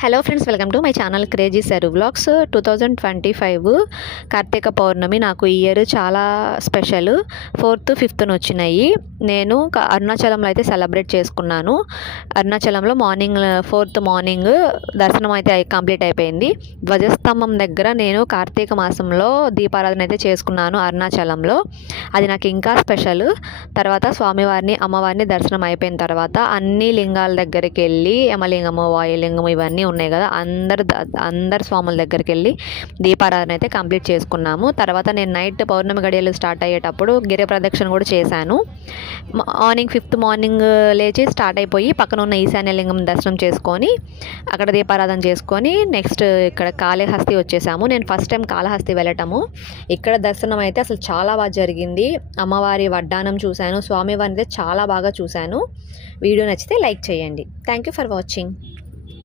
Hello friends, welcome to my channel crazy Saru vlogs. 2025 Karthika Pournami నాకు ఈ year చాలా స్పెషల్. 4th, 5th వచ్చినాయి. నేను అరుణాచలంలో అయితే సెలబ్రేట్ చేసుకున్నాను. అరుణాచలంలో మార్నింగ్ 4th మార్నింగ్ దర్శనం అయితే కంప్లీట్ అయిపోయింది. ధ్వజస్తంభం దగ్గర నేను కార్తీక మాసంలో దీపారాధన అయితే చేసుకున్నాను అరుణాచలంలో. అది నాకు ఇంకా స్పెషల్. తర్వాత స్వామివారిని అమ్మవారిని దర్శనం అయిపోయిన తర్వాత అన్ని లింగాల దగ్గరికి వెళ్ళి యమలింగము, వాయులింగము ఇవన్నీ ఉన్నాయి కదా, అందరు స్వాముల దగ్గరికి వెళ్ళి దీపారాధన అయితే కంప్లీట్ చేసుకున్నాము. తర్వాత నేను నైట్ పౌర్ణమి గడియలు స్టార్ట్ అయ్యేటప్పుడు గిరి ప్రదక్షిణ కూడా చేశాను. మార్నింగ్ 5th మార్నింగ్ లేచి స్టార్ట్ అయిపోయి పక్కన ఉన్న ఈశాన్యలింగం దర్శనం చేసుకొని అక్కడ దీపారాధన చేసుకొని నెక్స్ట్ ఇక్కడ కాళహస్తి వచ్చేసాము. నేను ఫస్ట్ టైం కాళహస్తి వెళ్ళటము. ఇక్కడ దర్శనం అయితే అసలు చాలా బాగా జరిగింది. అమ్మవారి వడ్డానం చూశాను, స్వామివారిని అయితే చాలా బాగా చూశాను. వీడియో నచ్చితే లైక్ చేయండి. Thank you for watching.